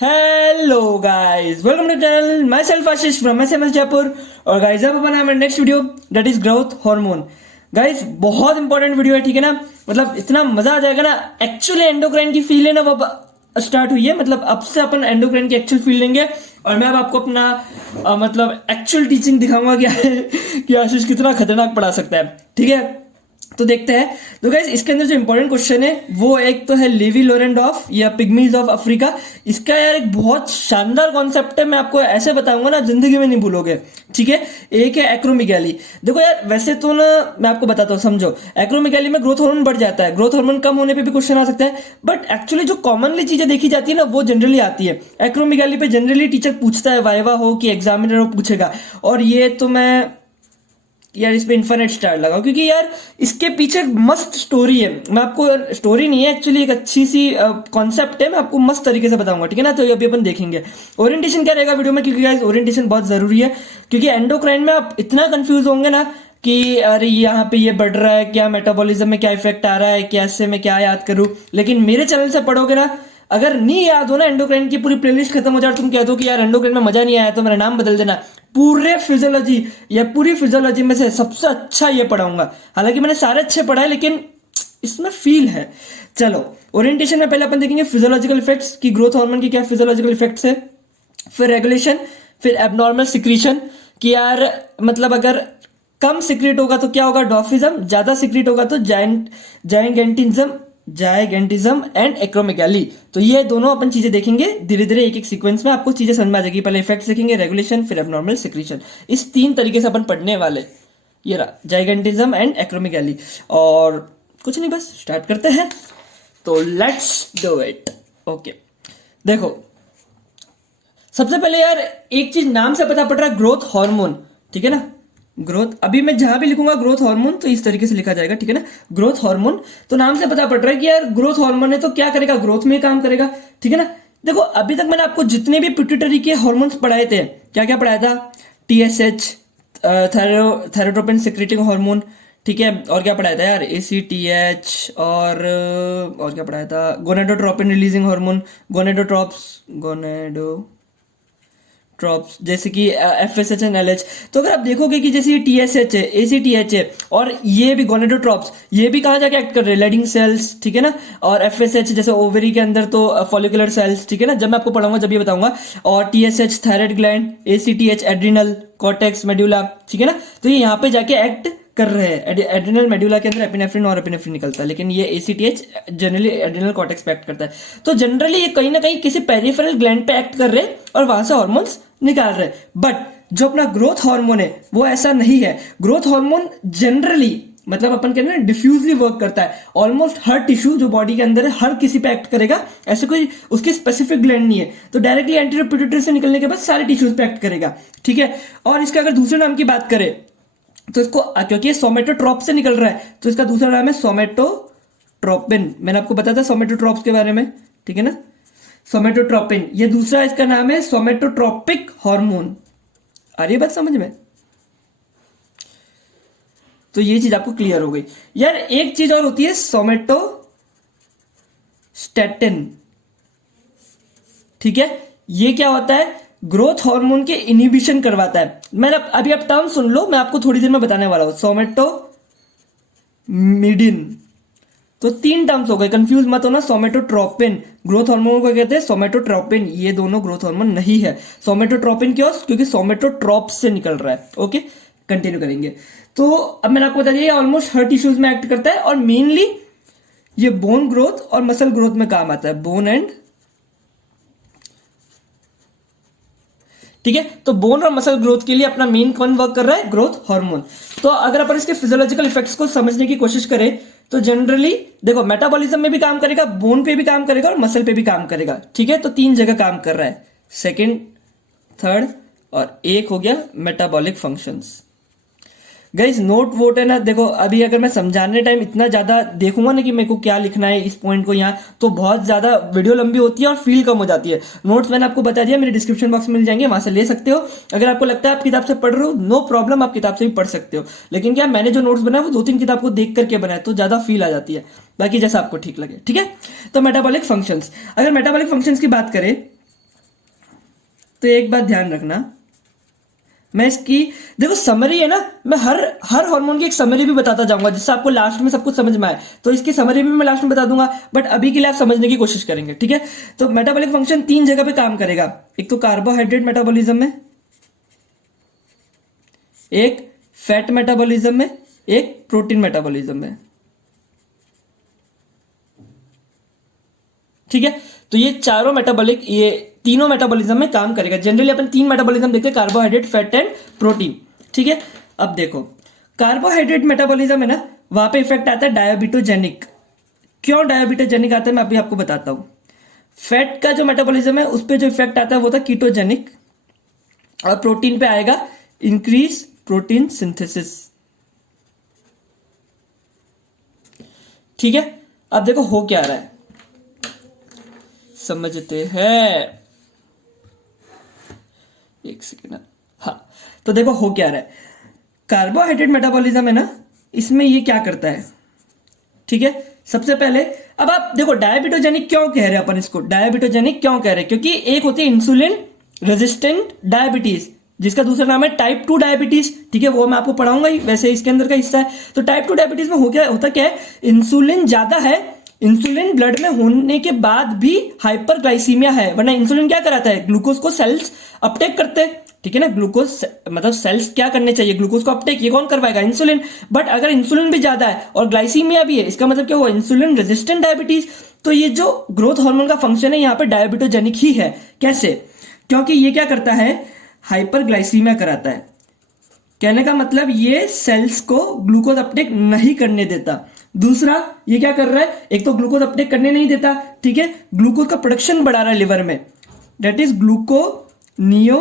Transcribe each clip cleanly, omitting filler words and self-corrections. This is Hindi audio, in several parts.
Hello guys, welcome to channel. Myself Ashish from SMS Jaipur. और गाइस अब अपन हमारे next video that is growth hormone. Guys बहुत इंपॉर्टेंट वीडियो है, ठीक है ना। मतलब इतना मजा आ जाएगा ना। एक्चुअली एंडोक्राइन की फील है ना, वो अब स्टार्ट हुई है। मतलब अब से अपन एंडोक्राइन की एक्चुअल फील लेंगे और मैं अब आपको अपना मतलब एक्चुअल टीचिंग दिखाऊंगा कि आशीष कितना खतरनाक पढ़ा सकता है, ठीक है। तो देखते हैं। तो गाइस इसके अंदर जो इंपॉर्टेंट क्वेश्चन है वो एक तो है लेवी लोरेंडॉफ या पिग्मीज ऑफ अफ्रीका। इसका यार एक बहुत शानदार कॉन्सेप्ट है, मैं आपको ऐसे बताऊंगा ना जिंदगी में नहीं भूलोगे, ठीक है। एक है एक्रोमेगाली। देखो यार वैसे तो ना मैं आपको बताता हूँ, समझो। एक्रोमेगाली में ग्रोथ हार्मोन बढ़ जाता है, ग्रोथ हार्मोन कम होने पे भी क्वेश्चन आ सकता है, बट एक्चुअली जो कॉमनली चीजें देखी जाती है ना वो जनरली आती है। एक्रोमेगाली पे जनरली टीचर पूछता है, वाइवा हो कि एग्जामिनर हो पूछेगा। और ये तो मैं यार इस पे इन्फिनिट स्टार लगाओ क्योंकि यार इसके पीछे एक मस्त स्टोरी है। मैं आपको स्टोरी नहीं है एक्चुअली, एक अच्छी सी कॉन्सेप्ट है, मैं आपको मस्त तरीके से बताऊंगा, ठीक है ना। तो ये अभी अपन देखेंगे ओरिएंटेशन क्या रहेगा वीडियो में, क्योंकि गाइस ओरिएंटेशन बहुत जरूरी है। क्योंकि एंडोक्राइन में आप इतना कंफ्यूज होंगे ना कि अरे यहाँ पे ये बढ़ रहा है क्या, मेटाबॉलिज्म में क्या इफेक्ट आ रहा है, कैसे मैं क्या याद करूं। लेकिन मेरे चैनल से पढ़ोगे ना, अगर नहीं याद हो ना एंडोक्राइन की पूरी प्लेलिस्ट खत्म हो जाए, तुम कह दो कि यार एंडोक्राइन में मजा नहीं आया तो मेरा नाम बदल देना। पूरे फिजियोलॉजी या पूरी फिजियोलॉजी में से सबसे अच्छा ये पढ़ाऊंगा। हालांकि मैंने सारे अच्छे पढ़ाए लेकिन इसमें फील है। चलो ओरिएंटेशन में पहले अपन देखेंगे फिजियोलॉजिकल इफेक्ट्स की, ग्रोथ हार्मोन की क्या फिजियोलॉजिकल इफेक्ट्स है। फिर रेगुलेशन, फिर एबनॉर्मल सिक्रीशन कि यार मतलब अगर कम सिक्रेट होगा तो क्या होगा, डॉफिज्म। ज्यादा सिक्रेट होगा तो जायगेंटिज्म एंड एक्रोमेगाली। तो ये दोनों अपन चीजें देखेंगे धीरे धीरे, एक एक सीक्वेंस में आपको चीजें समझ में आ जाएगी। पहले इफेक्ट्स देखेंगे, रेगुलेशन, फिर एबनॉर्मल सिक्रीशन। इस तीन तरीके से अपन पढ़ने वाले। ये रहा जायगेंटिज्म एंड एक्रोमेगाली। और कुछ नहीं, बस स्टार्ट करते हैं। तो लेट्स डू इट। ओके देखो, सबसे पहले यार एक चीज नाम से पता पड़ रहा है, ग्रोथ हार्मोन, ठीक है ना। ग्रोथ, अभी मैं जहां भी लिखूंगा ग्रोथ हार्मोन तो इस तरीके से लिखा जाएगा, ठीक है ना। ग्रोथ हार्मोन, तो नाम से पता पड़ रहा है कि यार ग्रोथ हार्मोन है तो क्या करेगा, ग्रोथ में काम करेगा, ठीक है ना। देखो अभी तक मैंने आपको जितने भी पिट्यूटरी के हार्मोन्स पढ़ाए थे, क्या क्या पढ़ाया था, टीएसएच, थायरोट्रोपिन सिक्रेटिंग हार्मोन, ठीक है। और क्या पढ़ाया था यार, एसीटीएच, और क्या पढ़ाया था, गोनेडोट्रोपिन रिलीजिंग हार्मोन, गोनेडोट्रॉप्स जैसे कि एफएसएच एंड एलएच। तो अगर आप देखोगे कि जैसे ये टीएसएच है, एसीटीएच है, और ये भी गोनेडोट्रॉप्स, ये भी कहाँ जाके एक्ट कर रहे हैं, लेडिंग सेल्स, ठीक है ना। और एफएसएच जैसे ओवरी के अंदर तो फॉलिकुलर सेल्स, ठीक है ना। जब मैं आपको पढ़ाऊंगा जब ये बताऊंगा। और TSH thyroid gland, ACTH adrenal cortex medulla, ठीक है ना। तो ये यहाँ पे जाके एक्ट कर रहे हैं। एड्रिनल मेड्यूला के अंदर एपिनेफ्रिन और एपिनेफ्रिन निकलता है, लेकिन ये एसीटीएच जनरली एड्रिनल कॉर्टेक्स पे एक्ट करता है। तो जनरली ये कहीं ना कहीं किसी पेरिफेरल ग्लैंड पे एक्ट कर रहे हैं और वहां से हॉर्मोन्स निकाल रहे हैं। बट जो अपना ग्रोथ हार्मोन है वो ऐसा नहीं है। ग्रोथ हार्मोन जनरली मतलब अपन कहते हैं डिफ्यूजली वर्क करता है। ऑलमोस्ट हर टिश्यू जो बॉडी के अंदर है हर किसी पे एक्ट करेगा, ऐसे कोई उसकी स्पेसिफिक ग्लैंड नहीं है। तो डायरेक्टली एंटीरियर पिट्यूटरी से निकलने के बाद सारे टिश्यूज पे एक्ट करेगा, ठीक है। और इसका अगर दूसरे नाम की बात करें तो इसको, क्योंकि ये सोमेटोट्रॉप से निकल रहा है तो इसका दूसरा नाम है सोमेटोट्रोपिन। मैंने आपको बताया था सोमेटोट्रॉप्स के बारे में, ठीक है ना। सोमेटोट्रोपिन, ये दूसरा इसका नाम है सोमेटोट्रोपिक हार्मोन। आ रही है बात समझ में। तो ये चीज आपको क्लियर हो गई यार। एक चीज और होती है सोमेटोस्टेटिन, ठीक है। ये क्या होता है, ग्रोथ हार्मोन के इनहिबिशन करवाता है। मैंने अभी आप टर्म सुन लो, मैं आपको थोड़ी देर में बताने वाला हूं। सोमेटोमिडिन, तो तीन टर्म्स हो गए, कंफ्यूज मत होना। सोमेटोट्रोपिन, ग्रोथ हार्मोन को कहते हैं सोमेटोट्रोपिन, ये दोनों ग्रोथ हार्मोन नहीं है। सोमेटोट्रोपिन क्यों, क्योंकि सोमेटोट्रॉप से निकल रहा है। ओके कंटिन्यू करेंगे। तो अब मैंने आपको बता दिया ऑलमोस्ट हर टिश्यूज में एक्ट करता है और मेनली ये बोन ग्रोथ और मसल ग्रोथ में काम आता है, बोन एंड, ठीक है। तो बोन और मसल ग्रोथ के लिए अपना मेन कौन वर्क कर रहा है, ग्रोथ हार्मोन। तो अगर अपन इसके फिजियोलॉजिकल इफेक्ट्स को समझने की कोशिश करें तो जनरली देखो मेटाबॉलिज्म में भी काम करेगा, बोन पे भी काम करेगा और मसल पे भी काम करेगा, ठीक है। तो तीन जगह काम कर रहा है, सेकंड, थर्ड, और एक हो गया metabolic functions. Guys note vote है ना, देखो अभी अगर मैं समझाने टाइम इतना ज्यादा देखूंगा ना कि मेरे को क्या लिखना है इस पॉइंट को यहाँ, तो बहुत ज्यादा वीडियो लंबी होती है और फील कम हो जाती है। नोट्स मैंने आपको बता दिया, मेरे डिस्क्रिप्शन बॉक्स में मिल जाएंगे, वहां से ले सकते हो। अगर आपको लगता है आप किताब से पढ़ रहे हो, नो प्रॉब्लम, आप किताब से भी पढ़ सकते हो। लेकिन क्या मैंने जो नोट्स बनाया वो 2-3 किताब को देख करके बनाया, तो ज्यादा फील आ जाती है। बाकी जैसा आपको ठीक लगे, ठीक है। तो मेटाबॉलिक फंक्शंस, अगर मेटाबॉलिक फंक्शंस की बात करें तो एक बात ध्यान रखना, मैं इसकी देखो समरी है ना, मैं हर हार्मोन की एक समरी भी बताता जाऊंगा जिससे आपको लास्ट में सब कुछ समझ में आए। तो इसकी समरी भी मैं लास्ट में बता दूंगा, बट अभी के लिए आप समझने की कोशिश करेंगे, ठीक है। तो मेटाबॉलिक फंक्शन 3 जगह पे काम करेगा, एक तो कार्बोहाइड्रेट मेटाबॉलिज्म में, एक फैट मेटाबॉलिज्म में, एक प्रोटीन मेटाबॉलिज्म में, ठीक है। तो ये चारों मेटाबॉलिक, ये तीनों मेटाबॉलिज्म में काम करेगा। जनरली अपन 3 मेटाबॉलिज्म देखते हैं, कार्बोहाइड्रेट, फैट एंड प्रोटीन, ठीक है। अब देखो कार्बोहाइड्रेट मेटाबॉलिज्म है ना, वहां पे इफेक्ट आता है डायबिटोजेनिक। क्यों डायबिटोजेनिक आता है मैं अभी आपको बताता हूं। फैट का जो मेटाबॉलिज्म है उस पर जो इफेक्ट आता है वो था कीटोजेनिक, और प्रोटीन पे आएगा इंक्रीज प्रोटीन सिंथेसिस, ठीक है। अब देखो हो क्या रहा है, समझते हैं, एक सेकेंड। हाँ, तो देखो हो क्या रहा है, कार्बोहाइड्रेट मेटाबॉलिज्म है ना, इसमें ये क्या करता है, ठीक है। सबसे पहले अब आप देखो डायबिटोजेनिक क्यों कह रहे हैं अपन इसको, डायबिटोजेनिक क्यों कह रहे हैं, क्योंकि एक होती है इंसुलिन रेजिस्टेंट डायबिटीज, जिसका दूसरा नाम है टाइप 2 डायबिटीज, ठीक है। वो मैं आपको पढ़ाऊंगा ही, वैसे इसके अंदर का हिस्सा है। तो टाइप 2 डायबिटीज में होता क्या है, इंसुलिन ज्यादा है, इंसुलिन ब्लड में होने के बाद भी हाइपरग्लाइसीमिया है, वरना इंसुलिन क्या कराता है, ग्लूकोज को सेल्स अपटेक करते हैं, ठीक है ना। ग्लूकोज मतलब सेल्स क्या करने चाहिए, ग्लूकोज को अपटेक, ये कौन करवाएगा, इंसुलिन। बट अगर इंसुलिन भी ज्यादा है और ग्लाइसीमिया भी है, इसका मतलब क्या हुआ, इंसुलिन रेजिस्टेंट डायबिटीज। तो ये जो ग्रोथ हार्मोन का फंक्शन है यहाँ पे डायबिटोजेनिक ही है। कैसे, क्योंकि ये क्या करता है, हाइपरग्लाइसीमिया कराता है। कहने का मतलब ये सेल्स को ग्लूकोज अपटेक नहीं करने देता। दूसरा ये क्या कर रहा है, एक तो ग्लूकोज अपटेक करने नहीं देता, ठीक है, ग्लूकोज का प्रोडक्शन बढ़ा रहा है लिवर में, दैट इज ग्लूकोनियोजेनेसिस,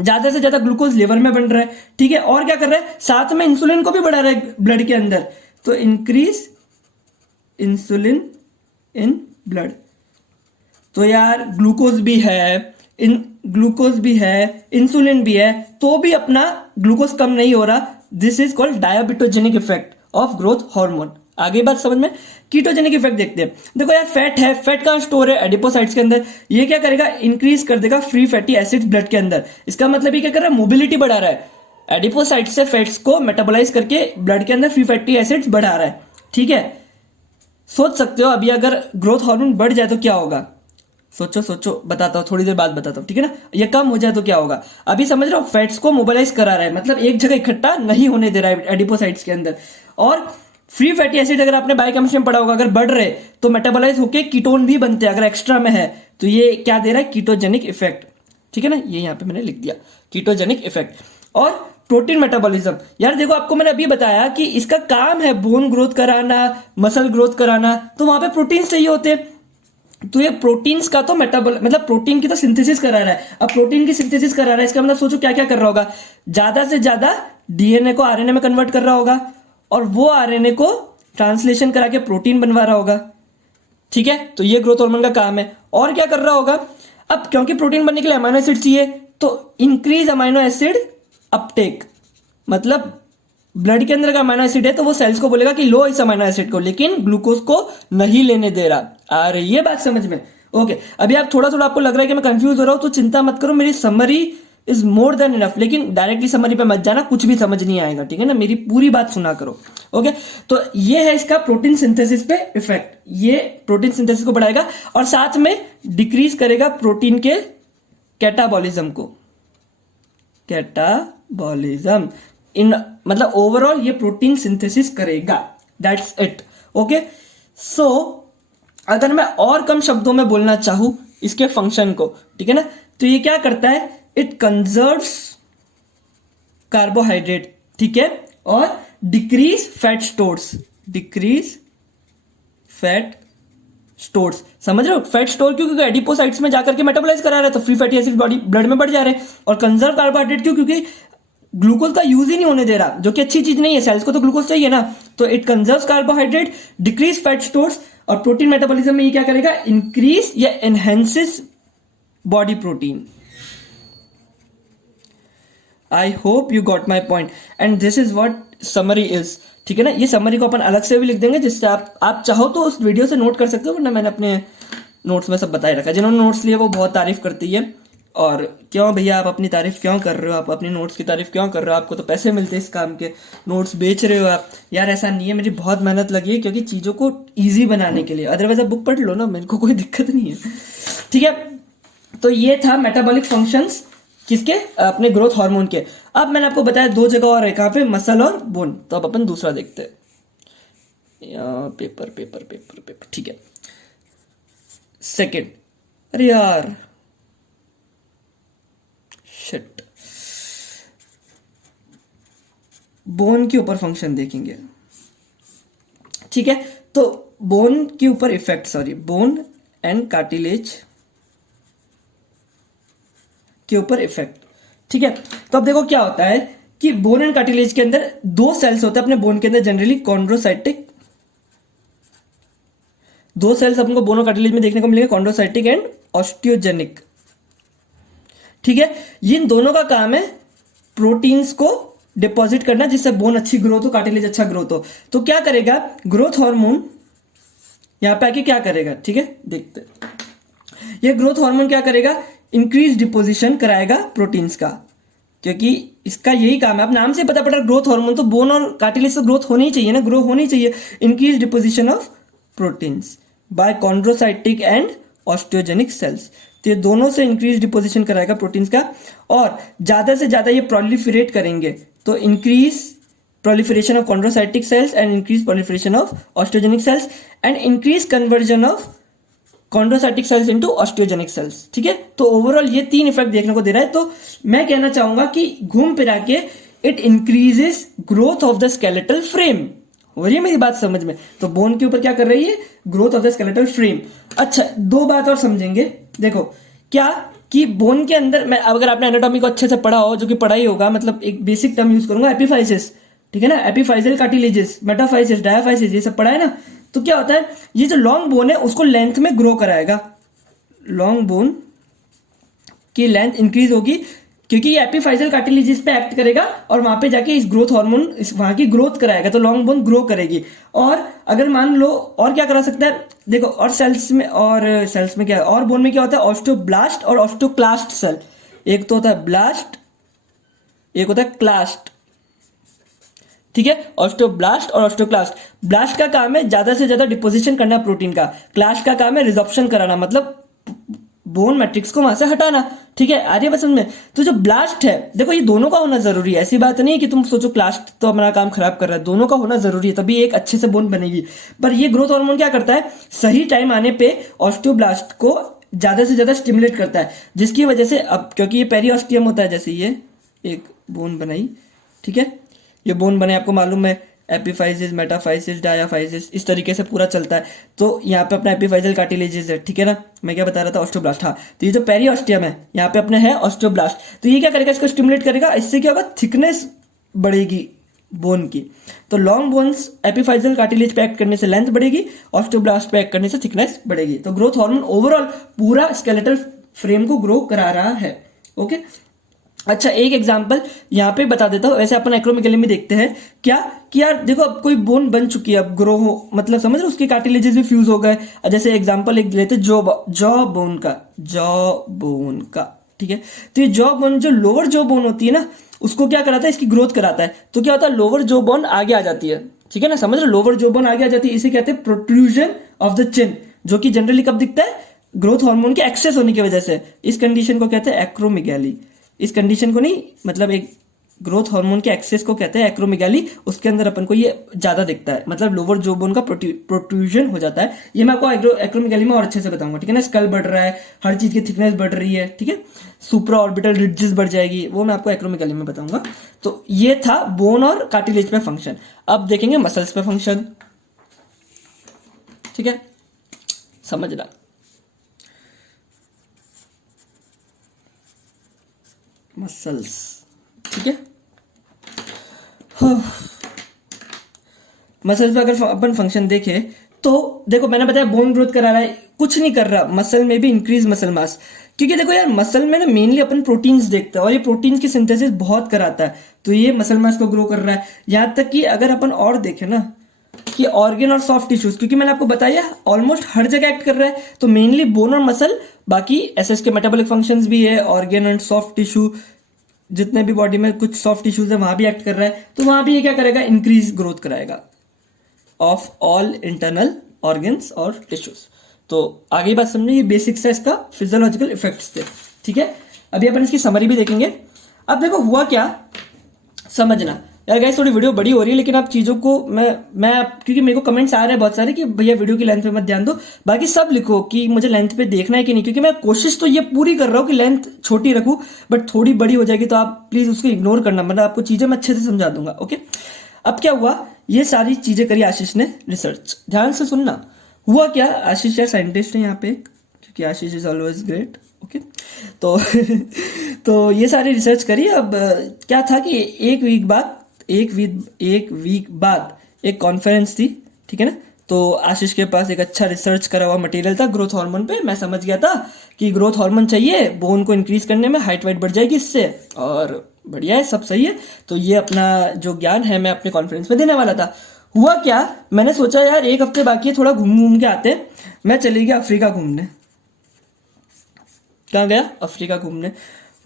ज्यादा से ज्यादा ग्लूकोज लिवर में बन रहा है, ठीक है। और क्या कर रहा है, साथ में इंसुलिन को भी बढ़ा रहा है ब्लड के अंदर, तो इंक्रीज इंसुलिन इन ब्लड। तो यार ग्लूकोज भी है, ग्लूकोज भी है, इंसुलिन भी है, तो भी अपना ग्लूकोज कम नहीं हो रहा। This is called diabetogenic effect of growth hormone. आगे बात समझ में। कीटोजेनिक इफेक्ट देखते हैं। देखो यार फैट है, फैट का स्टोर है एडिपोसाइट्स के अंदर, ये क्या करेगा, इंक्रीज कर देगा फ्री फैटी एसिड्स ब्लड के अंदर। इसका मतलब ये क्या कर रहा है, मोबिलिटी बढ़ा रहा है, एडिपोसाइट से फैट्स को मेटाबोलाइज करके ब्लड के अंदर फ्री फैटी एसिड्स बढ़ा रहा है, ठीक है। सोच सकते हो अभी अगर ग्रोथ हार्मोन बढ़ जाए तो क्या होगा, सोचो सोचो, बताता हूं, थोड़ी देर बाद बताता हूं, ठीक है ना। ये कम हो जाए तो क्या होगा, अभी समझ रहे हो, फैट्स को मोबिलाइज करा रहा है, मतलब एक जगह इकट्ठा नहीं होने दे रहा है एडिपोसाइट्स के अंदर। और फ्री फैटी एसिड अगर आपने बायोकेमिस्ट्री में पढ़ा होगा, अगर बढ़ रहे तो मेटाबोलाइज होके कीटोन भी बनते हैं, अगर एक्स्ट्रा में है तो ये क्या दे रहा है, कीटोजेनिक इफेक्ट, ठीक है ना। ये यहाँ पे मैंने लिख दिया कीटोजेनिक इफेक्ट। और प्रोटीन मेटाबॉलिज्म, यार देखो आपको मैंने अभी बताया कि इसका काम है बोन ग्रोथ कराना, मसल ग्रोथ कराना, तो वहां पे प्रोटीन चाहिए होते हैं। तो ये प्रोटीन्स का तो मतलब प्रोटीन की तो सिंथेसिस करा रहा है। अब प्रोटीन की सिंथेसिस करा रहा है, इसका मतलब सोचो क्या क्या कर रहा होगा, ज्यादा से ज्यादा डीएनए को आरएनए में कन्वर्ट कर रहा होगा, और वो आरएनए को ट्रांसलेशन करा के प्रोटीन बनवा रहा होगा, ठीक है। तो ये ग्रोथ हार्मोन का काम है। और क्या कर रहा होगा, अब क्योंकि प्रोटीन बनने के लिए अमाइनो एसिड चाहिए, तो इंक्रीज अमाइनो एसिड अपटेक, मतलब ब्लड के अंदर का अमाइनो एसिड है तो वो सेल्स को बोलेगा कि लो इस अमाइनो एसिड को, लेकिन ग्लूकोज को नहीं लेने दे रहा। आ रही है बात समझ में, ओके। अभी आप थोड़ा थोड़ा आपको लग रहा है कि मैं कंफ्यूज हो रहा हूं, तो चिंता मत करो, मेरी summary is more than enough, लेकिन डायरेक्टली समरी पे मत जाना, कुछ भी समझ नहीं आएगा, ठीक है ना, मेरी पूरी बात सुना करो, ओके। तो ये है इसका प्रोटीन सिंथेसिस पे इफेक्ट, ये प्रोटीन सिंथेसिस को बढ़ाएगा और साथ में डिक्रीज करेगा प्रोटीन के कैटाबॉलिज्म को, कैटाबॉलिज्म इन, मतलब ओवरऑल ये प्रोटीन सिंथेसिस करेगा, दैट्स इट, ओके। सो अगर मैं और कम शब्दों में बोलना चाहूं इसके फंक्शन को, ठीक है ना, तो ये क्या करता है, इट कंजर्व्स कार्बोहाइड्रेट, ठीक है, और decrease fat stores, decrease fat stores, समझ रहे हो, फैट स्टोर क्यों, क्योंकि एडिपोसाइट्स में जाकर के मेटाबोलाइज करा रहा है, तो free fatty acid body blood में बढ़ जा रहे हैं। और कंजर्व कार्बोहाइड्रेट क्यों, क्योंकि ग्लूकोज का यूज ही नहीं होने दे रहा, जो कि अच्छी चीज नहीं है, सेल्स को तो ग्लूकोज चाहिए ना, तो it conserves carbohydrate, decrease fat stores. और प्रोटीन मेटाबॉलिज्म में ये क्या करेगा, इंक्रीज या enhances body protein. I hope you got my point and this is what summary is, ठीक है ना। ये समरी को अपन अलग से भी लिख देंगे, जिससे आप चाहो तो उस वीडियो से नोट कर सकते हो, वरना मैंने अपने नोट्स में सब बताए रखा है। जिन्होंने नोट्स लिए वो बहुत तारीफ करती है। और क्यों भैया आप अपनी तारीफ क्यों कर रहे हो, आप अपनी नोट्स की तारीफ क्यों कर रहे हो, आपको तो पैसे मिलते हैं इस काम के, नोट्स बेच रहे हो आप। यार ऐसा नहीं है, मेरी बहुत मेहनत लगी है क्योंकि चीज़ों को ईजी बनाने के लिए। अदरवाइज आप बुक पढ़ लो ना, मेरे को कोई दिक्कत नहीं है, ठीक है। तो ये था मेटाबॉलिक फंक्शंस किसके, अपने ग्रोथ हार्मोन के। अब मैंने आपको बताया दो जगह और है, कहाँ पे, मसल और बोन। तो अब अपन दूसरा देखते हैं। पेपर पेपर पेपर पेपर, ठीक है। सेकंड, अरे यार शिट, बोन के ऊपर फंक्शन देखेंगे, ठीक है। तो बोन के ऊपर effect, sorry, bone and cartilage के ऊपर इफेक्ट, ठीक है। तो अब देखो क्या होता है कि बोन एंड कार्टिलेज के अंदर दो सेल्स होते हैं अपने बोन के अंदर जनरली, कॉन्ड्रोसाइटिक, दो सेल्स अपने बोन और कार्टिलेज में देखने को मिलेंगे, कॉन्ड्रोसाइटिक एंड ऑस्टियोजेनिक, ठीक है। इन दोनों का काम है प्रोटीन्स को डिपॉजिट करना जिससे बोन अच्छी ग्रोथ हो, कार्टिलेज अच्छा ग्रोथ हो। तो क्या करेगा ग्रोथ हार्मोन यहां पे आके, क्या करेगा, ठीक है, देखते। ये ग्रोथ हार्मोन क्या करेगा, इंक्रीज डिपोजिशन कराएगा प्रोटीन्स का, क्योंकि इसका यही काम है। अब नाम से पता पड़ा ग्रोथ हार्मोन, तो बोन और कार्टिलेज से ग्रोथ होनी चाहिए ना, ग्रो होनी चाहिए। Increase deposition of proteins by chondrocytic and osteogenic cells, तो ये दोनों से इंक्रीज डिपोजिशन कराएगा प्रोटीन्स का, और ज्यादा से ज्यादा ये प्रोलिफरेट करेंगे। तो increase proliferation of chondrocytic cells and increase proliferation of osteogenic cells and increase conversion of chondrocytic cells into osteogenic cells, ठीक है। तो ओवरऑल ये तीन इफेक्ट देखने को दे रहा है। तो मैं कहना चाहूंगा कि घूम फिरा के it increases growth of the skeletal frame. हो रही है मेरी बात समझ में? तो बोन के ऊपर क्या कर रही है, growth of the skeletal frame. अच्छा, दो बात और समझेंगे, देखो क्या कि बोन के अंदर, मैं अगर आपने एनाटॉमी को अच्छे से पढ़ा हो, जो कि पढ़ा ही होगा, मतलब एक बेसिक टर्म यूज करूंगा, एपिफाइसिस, ठीक है ना, एपिफाइजल कार्टिलेजेस, मेटाफाइसिस, डायाफाइसिस, ये सब पढ़ा है ना। तो क्या होता है, ये जो लॉन्ग बोन है उसको लेंथ में ग्रो कराएगा, लॉन्ग बोन की लेंथ इंक्रीज होगी क्योंकि ये एपिफाइजल कार्टिलेजेस पे एक्ट करेगा और वहां पे जाके इस ग्रोथ हार्मोन वहां की ग्रोथ कराएगा, तो लॉन्ग बोन ग्रो करेगी। और अगर मान लो और क्या करा सकता है, देखो, और सेल्स में क्या है, और बोन में क्या होता है, ऑस्टियोब्लास्ट और ऑस्टियोक्लास्ट सेल। एक तो होता है ब्लास्ट, एक होता है क्लास्ट, ठीक है। ऑस्टियोब्लास्ट और ऑस्टियोक्लास्ट, ब्लास्ट का काम है ज्यादा से ज्यादा डिपोजिशन करना प्रोटीन का, क्लास्ट का काम है रिजॉर्प्शन कराना, मतलब बोन मैट्रिक्स को वहां से हटाना, ठीक है। आर्य पसंद में तो जो ब्लास्ट है, देखो ये दोनों का होना जरूरी है, ऐसी बात नहीं है कि तुम सोचो क्लास्ट तो हमारा काम खराब कर रहा है, दोनों का होना जरूरी है, तभी एक अच्छे से बोन बनेगी। पर ये ग्रोथ हार्मोन क्या करता है, सही टाइम आने पे ऑस्टियोब्लास्ट को ज्यादा से ज्यादा स्टिमुलेट करता है, जिसकी वजह से अब क्योंकि ये पेरिऑस्टियम होता है, जैसे ये एक बोन बनाई, ठीक है, ये बोन बने, आपको मालूम है, एपिफाइसिस, मेटाफाइसिस, डायाफाइसिस, इस तरीके से पूरा चलता है। तो यहाँ पे अपना एपिफाइजल कार्टिलेजेस है, ठीक है ना। मैं क्या बता रहा था, ऑस्टियोब्लास्ट, हाँ। तो ये जो पेरिऑस्टियम है यहाँ पे अपने है ऑस्टियोब्लास्ट, तो ये क्या करेगा, इसको स्टिमुलेट करेगा, इससे क्या होगा, थिकनेस बढ़ेगी बोन की। तो लॉन्ग बोन्स एपिफाइजल कार्टिलेज पे एक्ट करने से लेंथ बढ़ेगी, ऑस्टियोब्लास्ट पे एक्ट करने से थिकनेस बढ़ेगी। तो ग्रोथ हार्मोन ओवरऑल पूरा स्केलेटल फ्रेम को ग्रो करा रहा है, ओके। अच्छा, एक एग्जांपल यहाँ पे बता देता हूँ, वैसे अपन एक्रोमेगेली में देखते हैं क्या कि यार देखो, अब कोई बोन बन चुकी है, अब ग्रो हो, मतलब समझ रहे, उसके कार्टिलेजेस भी फ्यूज हो गए। जैसे एग्जांपल एक लेते जॉ बोन का, ठीक है। तो ये जॉ बोन, जो लोअर जॉ बोन होती है ना, उसको क्या कराता है, इसकी ग्रोथ कराता है। तो क्या होता है, लोअर जॉ बोन आगे आ जाती है, ठीक है ना, समझ रहे, लोअर जॉ बोन आगे आ जाती है, इसे कहते हैं प्रोट्रूजन ऑफ द चिन, जो कि जनरली कब दिखता है, ग्रोथ हार्मोन के एक्सेस होने की वजह से। इस कंडीशन को कहते हैं एक्रोमेगैली, इस कंडीशन को नहीं, मतलब एक ग्रोथ हार्मोन के एक्सेस को कहते हैं एक्रोमेगैली, उसके अंदर अपन को ये ज्यादा दिखता है, मतलब लोअर जॉ बोन का प्रोट्रूजन हो जाता है। ये मैं आपको एक्रोमेगैली में और अच्छे से बताऊंगा, ठीक है ना। स्कल बढ़ रहा है, हर चीज की थिकनेस बढ़ रही है, ठीक है, सुप्रा ऑर्बिटल रिड्जेस बढ़ जाएगी, वो मैं आपको एक्रोमेगैली में बताऊंगा। तो ये था बोन और कार्टिलेज पे फंक्शन। अब देखेंगे मसल्स पे फंक्शन, ठीक है, समझना। मसल्स, ठीक है, मसल्स पे अगर अपन फंक्शन देखे तो देखो, मैंने बताया बोन ग्रोथ करा रहा है, कुछ नहीं कर रहा, मसल में भी इंक्रीज मसल मास, क्योंकि देखो यार मसल में ना मेनली अपन प्रोटीन्स देखते हैं और ये प्रोटीन्स की सिंथेसिस बहुत कराता है, तो ये मसल मास को ग्रो कर रहा है। यहां तक कि अगर अपन और देखें ना, कि ऑर्गन और सॉफ्ट टिश्यूज, क्योंकि मैंने आपको बताया ऑलमोस्ट हर जगह एक्ट कर रहा है, तो मेनली बोन और मसल, बाकी एसएस के मेटाबॉलिक फंक्शंस भी है, ऑर्गन एंड सॉफ्ट टिश्यू, जितने भी बॉडी में कुछ सॉफ्ट टिश्यूज है वहां भी एक्ट कर रहा है, तो वहां भी ये क्या करेगा, इंक्रीज ग्रोथ कराएगा ऑफ ऑल इंटरनल ऑर्गन्स और टिश्यूज। तो आगे बात समझिए, ये बेसिक्स है इसका, फिजियोलॉजिकल इफेक्ट्स थे, ठीक है। अभी अपन इसकी समरी भी देखेंगे। अब देखो हुआ क्या, समझना यार गाइस, थोड़ी वीडियो बड़ी हो रही है, लेकिन आप चीजों को मैं क्योंकि मेरे को कमेंट्स आ रहे हैं बहुत सारे कि भैया वीडियो की लेंथ पे मत ध्यान दो, बाकी सब लिखो कि मुझे लेंथ पे देखना है कि नहीं, क्योंकि मैं कोशिश तो ये पूरी कर रहा हूँ कि लेंथ छोटी रखूं, बट थोड़ी बड़ी हो जाएगी तो आप प्लीज उसको इग्नोर करना, मतलब आपको चीजें मैं अच्छे से समझा दूंगा, ओके। अब क्या हुआ, ये सारी चीजें करी आशीष ने रिसर्च, ध्यान से सुनना। हुआ क्या, आशीष यार साइंटिस्ट है यहाँ पे, क्योंकि आशीष इज ऑलवेज ग्रेट, ओके। तो तो ये सारी रिसर्च करी। अब क्या था कि एक वीक बाद एक कॉन्फ्रेंस थी, ठीक है ना। तो आशीष के पास एक अच्छा रिसर्च करा हुआ मटेरियल था ग्रोथ हार्मोन पे। मैं समझ गया था कि ग्रोथ हार्मोन चाहिए बोन को इंक्रीज करने में, हाइट वाइट बढ़ जाएगी इससे, और बढ़िया है, सब सही है। तो ये अपना जो ज्ञान है मैं अपने कॉन्फ्रेंस में देने वाला था। हुआ क्या, मैंने सोचा यार एक हफ्ते बाकी है, थोड़ा घूम घूम के आते। मैं चली गया अफ्रीका घूमने। कहाँ गया, अफ्रीका घूमने।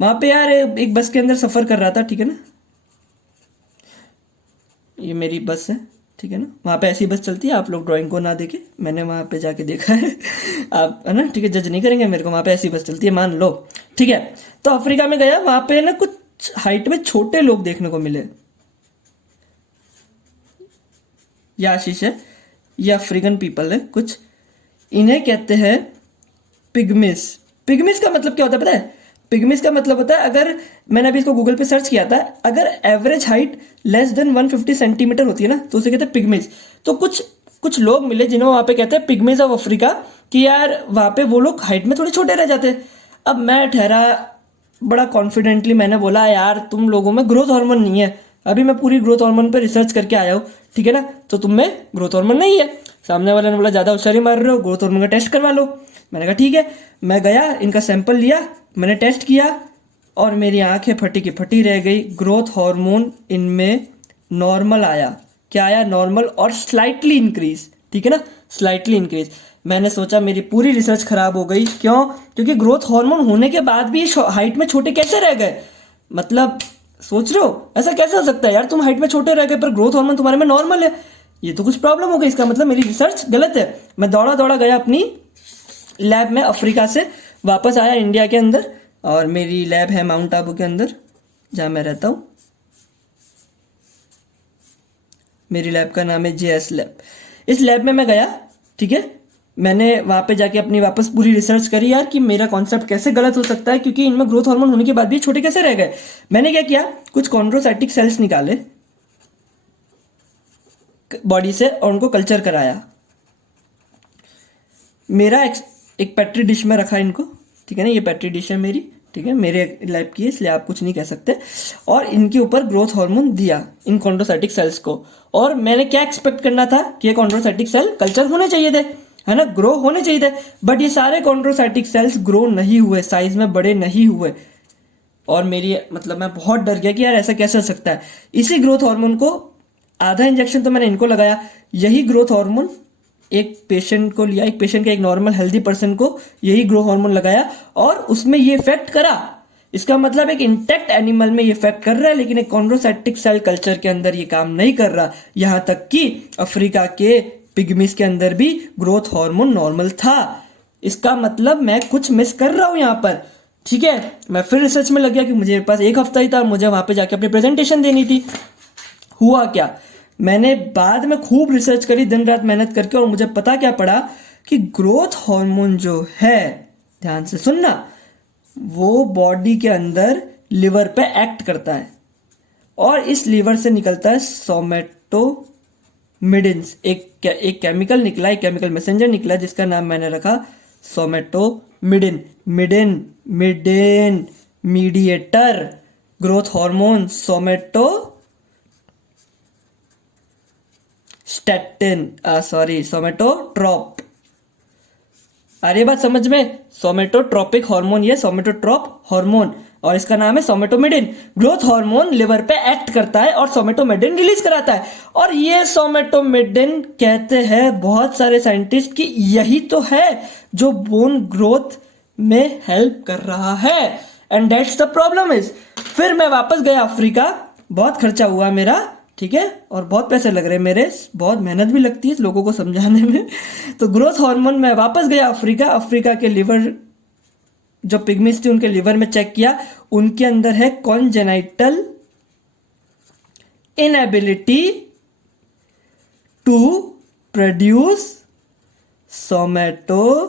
वहां पे यार एक बस के अंदर सफर कर रहा था, ठीक है ना, ये मेरी बस है, ठीक है ना। वहाँ पे ऐसी बस चलती है, आप लोग ड्राइंग को ना देखे, मैंने वहाँ पे जाके देखा है आप है ना, ठीक है, जज नहीं करेंगे मेरे को, वहाँ पे ऐसी बस चलती है, मान लो, ठीक है। तो अफ्रीका में गया, वहाँ पे ना कुछ हाइट में छोटे लोग देखने को मिले। ये आशीष है, ये अफ्रीकन पीपल है कुछ, इन्हें कहते हैं पिग्मिस। पिग्मिस का मतलब क्या होता है पता है, पिग्मिस का मतलब होता है, अगर मैंने अभी इसको गूगल पे सर्च किया था, अगर average height less than 150 centimetre होती है ना, तो उसे कहते हैं पिग्मिस। तो कुछ लोग मिले जिन्होंने वहां पे कहते हैं पिग्मिस ऑफ अफ्रीका, कि यार वहां पे वो लोग हाइट में थोड़े छोटे रह जाते। अब मैं ठहरा, बड़ा कॉन्फिडेंटली मैंने बोला यार तुम लोगों में ग्रोथ हार्मोन नहीं है, अभी मैं पूरी ग्रोथ हार्मोन पे रिसर्च करके आया हूँ, ठीक है ना, तो तुम में ग्रोथ हार्मोन नहीं है। सामने वाले ने बोला ज्यादा होशियारी मार रहे हो, ग्रोथ हार्मोन का टेस्ट करवा लो। मैंने कहा ठीक है। मैं गया, इनका सैंपल लिया, मैंने टेस्ट किया, और मेरी आंखें फटी की फटी रह गई। ग्रोथ हार्मोन इनमें नॉर्मल आया। क्या आया, नॉर्मल और स्लाइटली इंक्रीज, ठीक है ना, स्लाइटली इंक्रीज। मैंने सोचा मेरी पूरी रिसर्च खराब हो गई। क्यों, क्योंकि ग्रोथ हार्मोन होने के बाद भी हाइट में छोटे कैसे रह गए। मतलब सोच रहे हो ऐसा कैसे हो सकता है यार, तुम हाइट में छोटे रह गए पर ग्रोथ हार्मोन तुम्हारे में नॉर्मल है, ये तो कुछ प्रॉब्लम हो गई, इसका मतलब मेरी रिसर्च गलत है। मैं दौड़ा दौड़ा गया अपनी लैब में, अफ्रीका से वापस आया इंडिया के अंदर, और मेरी लैब है माउंट आबू के अंदर जहां मैं रहता हूं। मेरी लैब का नाम है जेएस लैब। इस लैब में मैं गया, ठीक है, मैंने वहां पे जाके अपनी वापस पूरी रिसर्च करी यार कि मेरा कॉन्सेप्ट कैसे गलत हो सकता है, क्योंकि इनमें ग्रोथ हार्मोन होने के बाद भी छोटे कैसे रह गए। मैंने क्या किया, कुछ कॉन्ड्रोसाइटिक सेल्स निकाले बॉडी से और उनको कल्चर कराया। मेरा एक पेट्री डिश में रखा इनको, ठीक है ना, ये पेट्री डिश है मेरी, ठीक है, मेरे लैब की है इसलिए आप कुछ नहीं कह सकते। और इनके ऊपर ग्रोथ हार्मोन दिया इन कॉन्ड्रोसाइटिक सेल्स को। और मैंने क्या एक्सपेक्ट करना था कि ये कॉन्ड्रोसाइटिक सेल कल्चर होने चाहिए थे, है ना, ग्रो होने चाहिए थे, बट ये सारे कॉन्ड्रोसाइटिक सेल्स ग्रो नहीं हुए, साइज में बड़े नहीं हुए। और मेरी मतलब मैं बहुत डर गया कि यार ऐसा कैसे हो सकता है। इसी ग्रोथ हार्मोन को आधा इंजेक्शन तो मैंने इनको लगाया, यही ग्रोथ हार्मोन एक पेशेंट को लिया, एक पेशेंट के, एक नॉर्मल हेल्दी पर्सन को यही ग्रोथ हार्मोन लगाया, और उसमें ये इफेक्ट करा। इसका मतलब एक इंटेक्ट एनिमल में ये इफेक्ट कर रहा है, लेकिन एक कॉन्ड्रोसाइटिक सेल कल्चर के अंदर ये काम नहीं कर रहा। यहां तक कि अफ्रीका के पिग्मीज के अंदर भी ग्रोथ हार्मोन नॉर्मल था। इसका मतलब मैं कुछ मिस कर रहा हूं यहां पर, ठीक है। मैं फिर रिसर्च में लग गया कि मुझे पास एक हफ्ता ही था, मुझे वहां पे जाके अपनी प्रेजेंटेशन देनी थी। हुआ क्या, मैंने बाद में खूब रिसर्च करी, दिन रात मेहनत करके, और मुझे पता क्या पड़ा कि ग्रोथ हार्मोन जो है, ध्यान से सुनना, वो बॉडी के अंदर लिवर पे एक्ट करता है, और इस लिवर से निकलता है सोमेटोमिडिन्स। एक केमिकल निकला, एक केमिकल मैसेंजर निकला, जिसका नाम मैंने रखा सोमेटोमिडिन। मिडिन मीडिएटर ग्रोथ हार्मोन सोमेटोट्रॉप। अरे बात समझ में, सोमेटोट्रोपिक हार्मोन, ये सोमेटोट्रॉप हार्मोन। और इसका नाम है सोमेटोमेडिन। ग्रोथ हार्मोन लिवर पे एक्ट करता है और सोमेटोमेडिन रिलीज कराता है। और ये सोमेटोमेडिन कहते हैं बहुत सारे साइंटिस्ट कि यही तो है जो बोन ग्रोथ में हेल्प कर रहा है। And that's the problem is, फिर मैं वापस गया अफ्रीका, बहुत खर्चा हुआ मेरा, ठीक है, और बहुत पैसे लग रहे मेरे, बहुत मेहनत भी लगती है लोगों को समझाने में। तो ग्रोथ हार्मोन मैं वापस गया अफ्रीका, अफ्रीका के लिवर जो पिग्मीज थे उनके लिवर में चेक किया, उनके अंदर है कॉन्जेनाइटल इनएबिलिटी टू प्रोड्यूस सोमेटोमिडिन।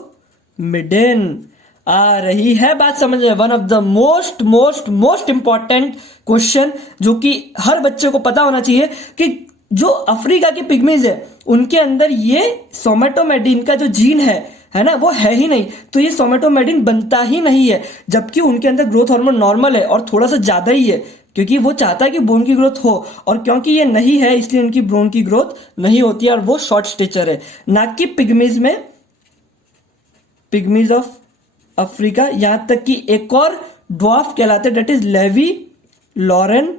आ रही है बात समझ में? One of the most most most important question जो कि हर बच्चे को पता होना चाहिए कि जो अफ्रीका के पिग्मीज है उनके अंदर ये सोमेटोमेडिन का जो जीन है ना, वो है ही नहीं। तो ये सोमेटोमेडिन बनता ही नहीं है, जबकि उनके अंदर ग्रोथ हार्मोन नॉर्मल है और थोड़ा सा ज्यादा ही है, क्योंकि वो चाहता है कि बोन की ग्रोथ हो, और क्योंकि ये नहीं है इसलिए उनकी बोन की ग्रोथ नहीं होती है और वो शॉर्ट स्टेचर है। ना कि पिग्मीज में, पिग्मीज ऑफ अफ्रीका, यहां तक कि एक और ड्वार्फ कहलाते हैं, that is Levi Lorain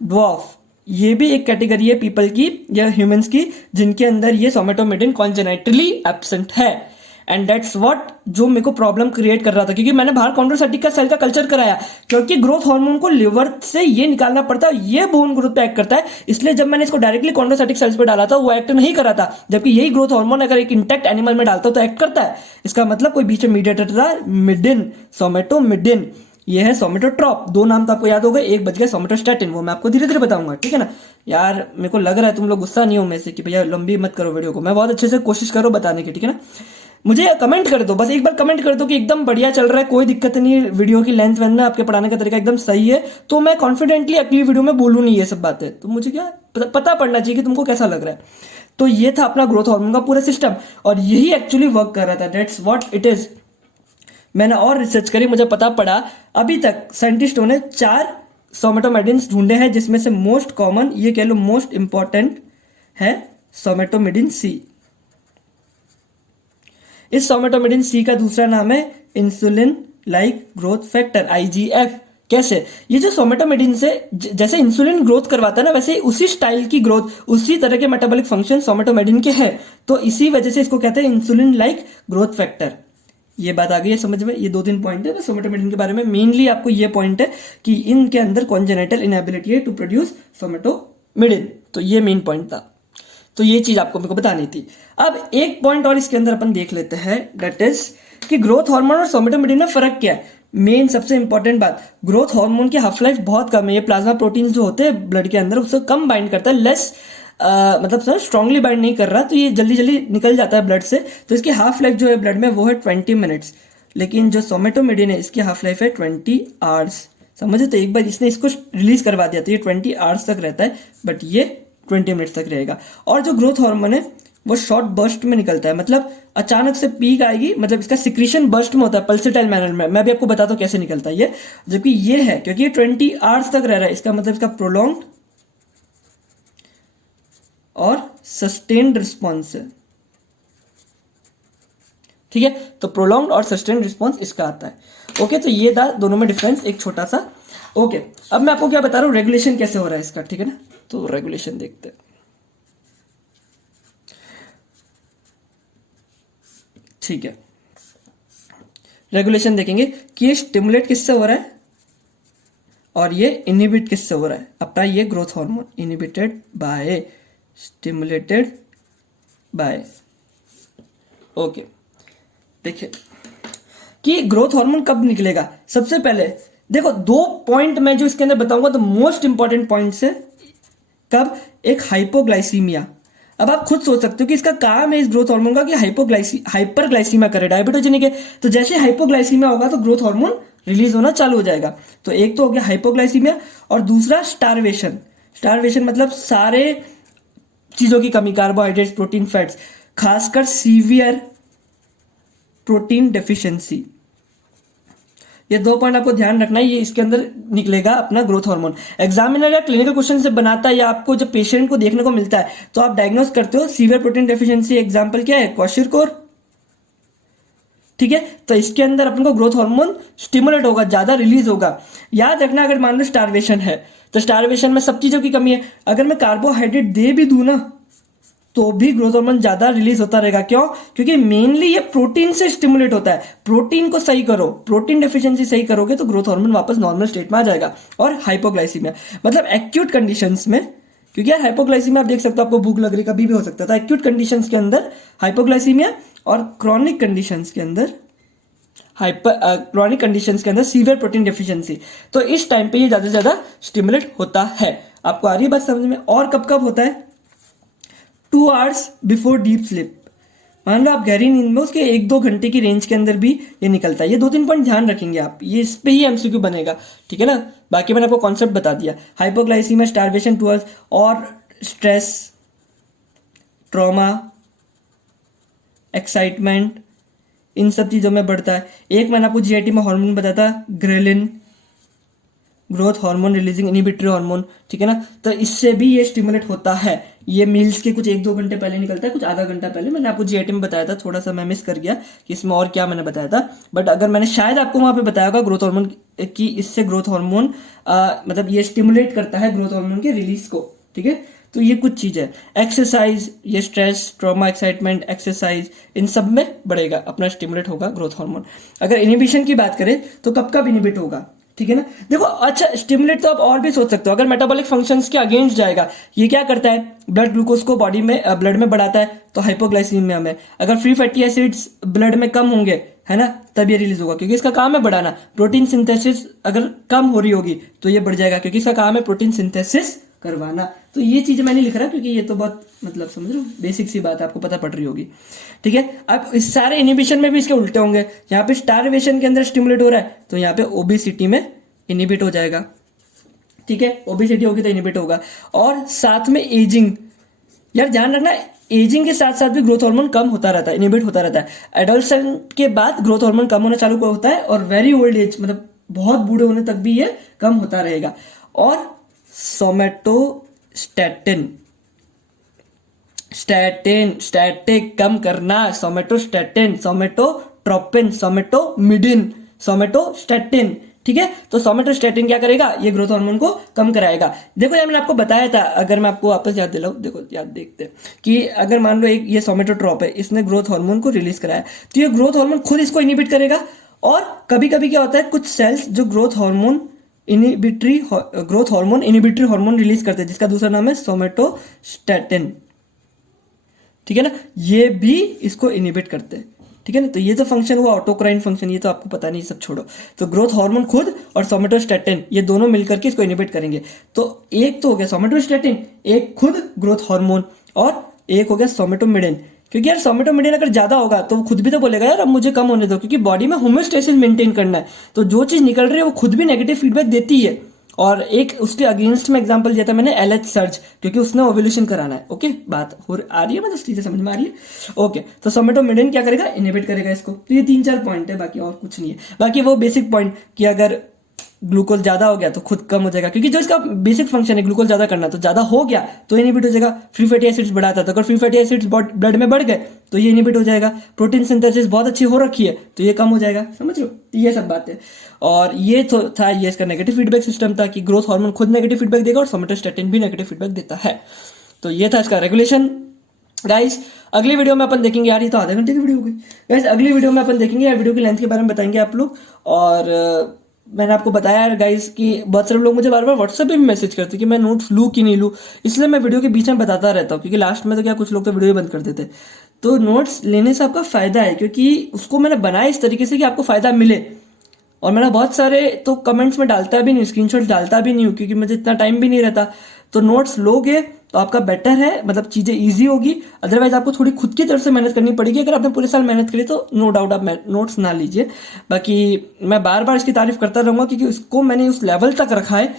dwarf. ये भी एक कैटेगरी है पीपल की या ह्यूमंस की जिनके अंदर ये सोमेटोमेडिन कॉन्जेनाइटली एब्सेंट है। एंड दैट्स व्हाट जो मेरे को प्रॉब्लम क्रिएट कर रहा था, क्योंकि मैंने बाहर कॉन्ड्रोसाइटिक का सेल का कल्चर कराया, क्योंकि ग्रोथ हार्मोन को लिवर से ये निकालना पड़ता है, ये बोन ग्रोथ पे एक्ट करता है। इसलिए जब मैंने इसको डायरेक्टली कॉन्ड्रोसाइटिक सेल्स पे डाला था वो एक्ट नहीं करा था, जबकि यही ग्रोथ हार्मोन अगर एक इंटेक्ट एनिमल में डालता हो तो एक्ट करता है। इसका मतलब कोई बीच में मीडिएटर था, मिडिन, सोमेटोमिडिन। ये है सोमेटोट्रॉप। दो नाम तो आपको याद हो गए, एक बच गया सोमेटोस्टैटिन, वो मैं आपको धीरे धीरे बताऊंगा, ठीक है ना यार। मेरे को लग रहा है तुम लोग गुस्सा नहीं हो मेरे से कि भैया लंबी मत करो वीडियो को, मैं बहुत अच्छे से कोशिश करो बताने की, ठीक है ना। मुझे कमेंट कर दो, बस एक बार कमेंट कर दो कि एकदम बढ़िया चल रहा है, कोई दिक्कत नहीं, वीडियो की लेंथ में आपके पढ़ाने का तरीका एकदम सही है, तो मैं कॉन्फिडेंटली अगली वीडियो में बोलूँ नहीं ये सब बातें। तो मुझे क्या पता पड़ना चाहिए कि तुमको कैसा लग रहा है। तो ये था अपना ग्रोथ हार्मोन का पूरा सिस्टम, और यही एक्चुअली वर्क कर रहा था। That's what it is. मैंने और रिसर्च करी, मुझे पता पड़ा अभी तक साइंटिस्टों ने 4 सोमेटोमेडिन्स ढूंढे हैं, जिसमें से मोस्ट कॉमन, ये कह लो मोस्ट इंपॉर्टेंट है सोमेटोमेडिन सी। इस सोमेटोमेडिन सी का दूसरा नाम है insulin like growth factor, IGF। कैसे? ये जो सोमेटोमेडिन से जैसे इंसुलिन ग्रोथ करवाता है ना, वैसे उसी स्टाइल की ग्रोथ, उसी तरह के मेटाबॉलिक फंक्शन सोमेटोमेडिन के हैं, तो इसी वजह से इसको कहते हैं इंसुलिन लाइक ग्रोथ फैक्टर। ये बात आ गई है समझ में? ये 2-3 पॉइंट है सोमेटोमेडिन के बारे में। मेनली आपको ये पॉइंट है कि इनके अंदर कॉन्जेनाइटल इनएबिलिटी है टू प्रोड्यूस सोमेटोमेडिन, तो ये मेन पॉइंट था। तो ये चीज आपको मेरे को बतानी थी। अब एक पॉइंट और इसके अंदर अपन देख लेते हैं, दैट इज कि ग्रोथ हार्मोन और सोमेटोमेडिन में फर्क क्या है। मेन सबसे इंपॉर्टेंट बात, ग्रोथ हार्मोन की हाफ लाइफ बहुत कम है, ये प्लाज्मा प्रोटीन जो होते हैं ब्लड के अंदर उससे कम बाइंड करता है, लेस मतलब सर स्ट्रांगली बाइंड नहीं कर रहा, तो ये जल्दी जल्दी निकल जाता है ब्लड से, तो इसकी हाफ लाइफ जो है ब्लड में वो है 20 मिनट्स। लेकिन जो सोमेटोमेडिन है इसकी हाफ लाइफ है 20 आवर्स। समझे? तो एक बार इसने इसको रिलीज करवा दिया तो ये 20 आवर्स तक रहता है, बट ये 20 मिनट्स तक रहेगा। और जो ग्रोथ हार्मोन है वो शॉर्ट बर्स्ट में निकलता है, मतलब अचानक से पीक आएगी, मतलब इसका सिक्रीशन बर्स्ट में होता है, पल्सेटाइल मैनर में। मैं भी आपको बताता हूँ कैसे निकलता है ये। जबकि ये है, क्योंकि ये 20 आवर्स तक रह रहा है, इसका मतलब इसका प्रोलॉन्ग्ड और सस्टेन्ड रिस्पॉन्स है, ठीक है। तो प्रोलॉन्ग्ड और सस्टेन्ड रिस्पॉन्स इसका आता है। ओके, तो ये था दोनों में डिफरेंस, एक छोटा सा। ओके, अब मैं आपको क्या बता रहा हूं, रेगुलेशन कैसे हो रहा है इसका, ठीक है ना। तो रेगुलेशन देखते हैं, ठीक है। रेगुलेशन देखेंगे कि ये स्टिमुलेट किससे हो रहा है और ये इनहिबिट किससे हो रहा है। अपना ये growth hormone inhibited by, stimulated by. Okay, देखिए कि ग्रोथ हार्मोन कब निकलेगा। सबसे पहले देखो 2 पॉइंट मैं जो इसके अंदर बताऊंगा तो मोस्ट इंपॉर्टेंट पॉइंट्स है। कब? एक हाइपोग्लाइसीमिया। अब आप खुद सोच सकते हो कि इसका काम है इस ग्रोथ हार्मोन का कि हाइपरग्लाइसीमिया करे, डायबिटोजेनिक है, तो जैसे हाइपोग्लाइसीमिया होगा तो ग्रोथ हार्मोन रिलीज होना चालू हो जाएगा। तो एक तो हो गया हाइपोग्लाइसीमिया, और दूसरा स्टारवेशन। स्टारवेशन मतलब सारे चीजों की कमी, कार्बोहाइड्रेट्स, प्रोटीन, फैट्स, खासकर सीवियर प्रोटीन डेफिशिएंसी। ये 2 पॉइंट आपको ध्यान रखना है, ये इसके अंदर निकलेगा अपना ग्रोथ हार्मोन। एग्जामिनर या क्लिनिकल क्वेश्चन से बनाता है या आपको जब पेशेंट को देखने को मिलता है तो आप डायग्नोस करते हो सीवियर प्रोटीन डेफिशिएंसी। एग्जांपल क्या है? क्वाशिरकोर, ठीक है। तो इसके अंदर अपन को ग्रोथ हार्मोन स्टिमुलेट होगा, ज्यादा रिलीज होगा। याद रखना, अगर मान लो स्टारवेशन है तो स्टारवेशन में सब चीजों की कमी है, अगर मैं कार्बोहाइड्रेट दे भी दूं ना तो भी ग्रोथ हार्मोन ज्यादा रिलीज होता रहेगा। क्यों? क्योंकि मेनली ये प्रोटीन से स्टिमुलेट होता है। प्रोटीन को सही करो, प्रोटीन डेफिशिएंसी सही करोगे तो ग्रोथ हार्मोन वापस नॉर्मल स्टेट में आ जाएगा। और हाइपोग्लाइसीमिया मतलब एक्यूट कंडीशंस में, क्योंकि यार हाइपोग्लाइसीमिया आप देख सकते हो, आपको भूख लग रही कभी भी हो सकता था। एक्यूट कंडीशंस के अंदर हाइपोग्लाइसीमिया और क्रॉनिक कंडीशंस के अंदर सीवियर प्रोटीन डेफिशिएंसी, तो इस टाइम पे ये ज्यादा से ज्यादा स्टिमुलेट होता है। आपको आ रही है बात समझ में? और कब कब होता है? 2 आवर्स बिफोर डीप स्लीप। मान लो आप गहरी नींद में, उसके 1-2 घंटे की रेंज के अंदर भी ये निकलता है। ये 2-3 पॉइंट ध्यान रखेंगे आप, ये इस पे ही एमसीक्यू बनेगा, ठीक है ना। बाकी मैंने आपको कॉन्सेप्ट बता दिया। हाइपोग्लाइसीमिया, स्टारवेशन 2 आवर्स, और स्ट्रेस, ट्रॉमा, एक्साइटमेंट, इन सब चीजों में बढ़ता है। एक मैंने आपको जीआईटी में हार्मोन बताया था, ghrelin, growth hormone releasing inhibitory hormone, ठीक है ना। तो इससे भी ये स्टिमुलेट होता है। ये मील्स के कुछ 1-2 घंटे पहले निकलता है, कुछ आधा घंटा पहले। मैंने आपको जीआईटी में बताया था, थोड़ा सा मैं मिस कर गया कि इसमें और क्या मैंने बताया था, बट अगर मैंने शायद आपको वहां पे बताया होगा ग्रोथ हार्मोन की, इससे ग्रोथ हार्मोन मतलब ये स्टिमुलेट करता है ग्रोथ हार्मोन के रिलीज को, ठीक है। तो ये कुछ चीज है। एक्सरसाइज, ये स्ट्रेस, ट्रॉमा, एक्साइटमेंट, एक्सरसाइज, इन सब में बढ़ेगा, अपना स्टिमुलेट होगा ग्रोथ हार्मोन। अगर इनिबिशन की बात करें तो कब कब इनिबिट होगा, ठीक है ना। देखो, अच्छा स्टिमुलेट तो आप और भी सोच सकते हो। अगर मेटाबॉलिक फंक्शंस के अगेंस्ट जाएगा, ये क्या करता है? ब्लड ग्लूकोज को बॉडी में, ब्लड में बढ़ाता है, तो हाइपोग्लाइसीमिया में। अगर फ्री फैटी एसिड्स ब्लड में कम होंगे, है ना, तब ये रिलीज होगा, क्योंकि इसका काम है बढ़ाना। प्रोटीन सिंथेसिस अगर कम हो रही होगी तो ये बढ़ जाएगा, क्योंकि इसका काम है प्रोटीन सिंथेसिस करवाना। तो ये चीज मैं नहीं लिख रहा, क्योंकि ये तो बहुत मतलब समझ रहे हो, बेसिक सी बात आपको पता पड़ रही होगी, ठीक है। अब इस सारे इनिबिशन में भी इसके उल्टे होंगे। यहाँ पे स्टारवेशन के अंदर स्टिमुलेट हो रहा है, तो यहाँ पे ओबेसिटी में इनिबिट हो जाएगा, ठीक है। ओबेसिटी होगी तो इनिबिट होगा। और साथ में एजिंग, यार ध्यान रखना, एजिंग के साथ साथ भी ग्रोथ हार्मोन कम होता रहता है, इनिबिट होता रहता है। एडोलसेंट के बाद ग्रोथ हार्मोन कम होना चालू होता है, और वेरी ओल्ड एज मतलब बहुत बूढ़े होने तक भी ये कम होता रहेगा। और सोमेटोस्टैटिन, स्टैटिक कम करना, सोमेटोस्टैटिन, सोमेटोट्रोपिन, सोमेटोमिडिन, सोमेटोस्टैटिन, ठीक है। तो सोमेटोस्टैटिन क्या करेगा? ये ग्रोथ हार्मोन को कम कराएगा। देखो यार, मैंने आपको बताया था, अगर मैं आपको वापस याद दिलाऊं, देखो याद देखते हैं कि अगर मान लो एक ये सोमेटोट्रोप है, इसने ग्रोथ हार्मोन को रिलीज कराया, तो ये ग्रोथ हार्मोन खुद इसको इनिबिट करेगा। और कभी कभी क्या होता है, कुछ सेल्स जो growth hormone inhibitory hormone release करते हैं, जिसका दूसरा नाम है सोमेटोस्टैटिन, ठीक है ना, ये भी इसको इनिबिट करते हैं, ठीक है ना। तो ये तो फंक्शन हुआ ऑटोक्राइन फंक्शन, ये तो आपको पता नहीं, सब छोड़ो। तो ग्रोथ हार्मोन खुद और सोमेटोस्टैटिन, ये दोनों मिलकर के इसको इनिबिट करेंगे। तो एक तो हो गया सोमेटोस्टैटिन, एक खुद ग्रोथ हार्मोन, और एक हो गया सोमेटोमिडिन। क्योंकि यार सोमेटोमिडिन अगर ज्यादा होगा तो वो खुद भी तो बोलेगा यार अब मुझे कम होने दो, क्योंकि बॉडी में होम्योस्टेसिस मेंटेन करना है। तो जो चीज निकल रही है वो खुद भी नेगेटिव फीडबैक देती है। और एक उसके अगेंस्ट में एग्जांपल दिया था मैंने, एलएच सर्ज, क्योंकि उसने ओव्यूलेशन कराना है। ओके, बात आ रही है, मतलब चीजें समझ में आ रही है। ओके, तो सोमेटोमिडिन क्या करेगा? इनहिबिट करेगा इसको। तो ये 3-4 पॉइंट है, बाकी और कुछ नहीं है। बाकी वो बेसिक पॉइंट कि अगर ग्लूकोज ज्यादा हो गया तो खुद कम हो जाएगा, क्योंकि जो इसका बेसिक फंक्शन है ग्लूकोज ज्यादा करना, तो ज्यादा हो गया तो इनहिबिट हो जाएगा। फ्री फैटी एसिड्स बढ़ाता है, तो अगर फ्री फैटी एसिड्स ब्लड में बढ़ गए तो ये इनहिबिट हो जाएगा। प्रोटीन सिंथेसिस बहुत अच्छी हो रखी है तो ये कम हो जाएगा, समझ लो। ये सब बात है। और ये तो था, ये इसका नेगेटिव फीडबैक सिस्टम था कि ग्रोथ हार्मोन खुद नेगेटिव फीडबैक देगा और सोमेटोस्टैटिन भी नेगेटिव फीडबैक देता है। तो ये था इसका रेगुलेशन। गाइस अगली वीडियो में अपन देखेंगे, यार ये तो आधे घंटे की वीडियो हो गई। गाइस अगली वीडियो में अपन देखेंगे, यार वीडियो की लेंथ के बारे में बताएंगे आप लोग। और मैंने आपको बताया यार गाइस कि बहुत सारे लोग मुझे बार बार व्हाट्सएप पे भी मैसेज करते कि मैं नोट्स लूँ कि नहीं लूँ, इसलिए मैं वीडियो के बीच में बताता रहता हूँ, क्योंकि लास्ट में तो क्या कुछ लोग तो वीडियो बंद कर देते। तो नोट्स लेने से आपका फायदा है, क्योंकि उसको मैंने बनाया इस तरीके से कि आपको फायदा मिले। और मैंने बहुत सारे तो कमेंट्स में डालता भी नहीं, स्क्रीनशॉट डालता भी नहीं हूँ, क्योंकि मुझे इतना टाइम भी नहीं रहता। तो नोट्स लोगे तो आपका बेटर है, मतलब चीजें इजी होगी। अदरवाइज आपको थोड़ी खुद की तरफ से मेहनत करनी पड़ेगी। अगर आपने पूरे साल मेहनत करी तो नो डाउट आप नोट्स ना लीजिए। बाकी मैं बार बार इसकी तारीफ करता रहूंगा, क्योंकि इसको मैंने उस लेवल तक रखा है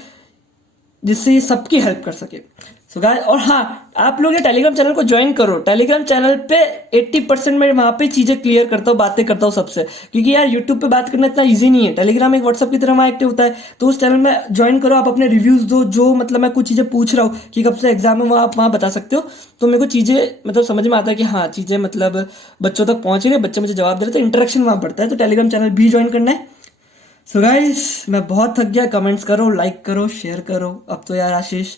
जिससे ये सबकी हेल्प कर सके। सो गाइस, और हाँ, आप लोग ये टेलीग्राम चैनल को ज्वाइन करो। टेलीग्राम चैनल पे 80% मैं वहां पे चीजें क्लियर करता हूँ, बातें करता हूँ सबसे, क्योंकि यार यूट्यूब पे बात करना इतना इजी नहीं है। टेलीग्राम एक व्हाट्सअप की तरह वहां एक्टिव होता है, तो उस चैनल में ज्वाइन करो। आप अपने रिव्यूज दो, जो मतलब मैं कुछ चीजें पूछ रहा हूँ कि कब से एग्जाम है, वहाँ आप वहाँ बता सकते हो। तो मेरे को चीजें मतलब समझ में आता है कि हाँ, चीजें मतलब बच्चों तक पहुंच रही है, बच्चे मुझे जवाब दे रहे, तो इंटरेक्शन वहां बढ़ता है। तो टेलीग्राम चैनल भी ज्वाइन करना है। सो गाइस, मैं बहुत थक गया। कमेंट्स करो, लाइक करो, शेयर करो। अब तो यार आशीष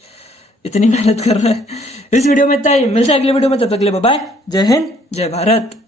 इतनी मेहनत कर रहा है। इस वीडियो में इतना ही, मिलता है अगले वीडियो में, तब तक के लिए बाय बाय। जय हिंद, जय भारत।